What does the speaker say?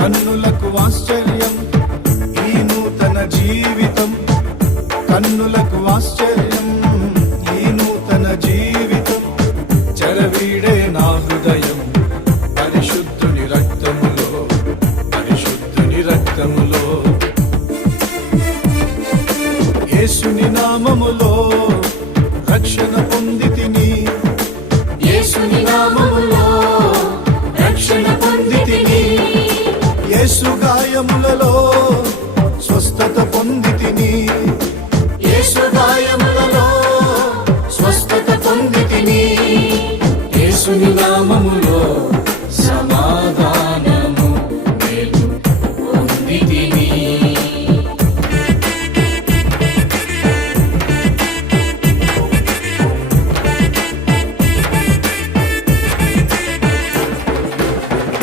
కన్నులకు ఆశ్చర్యం ఈ నూతన జీవితం, కన్నులకు ఆశ్చర్యం ఈ నూతన జీవితం. చెరవీడే నా హృదయం పరిశుద్ధుని రక్తములో, పరిశుద్ధుని రక్తములో. యేసుని నామములో రక్షణ పొందితిని, యేసుని నామములో రక్షణ పొందితిని. యేసు గాయములలో స్వస్థత పొందితిని, యేసు గాయములలో స్వస్థత పొందితిని. యేసుని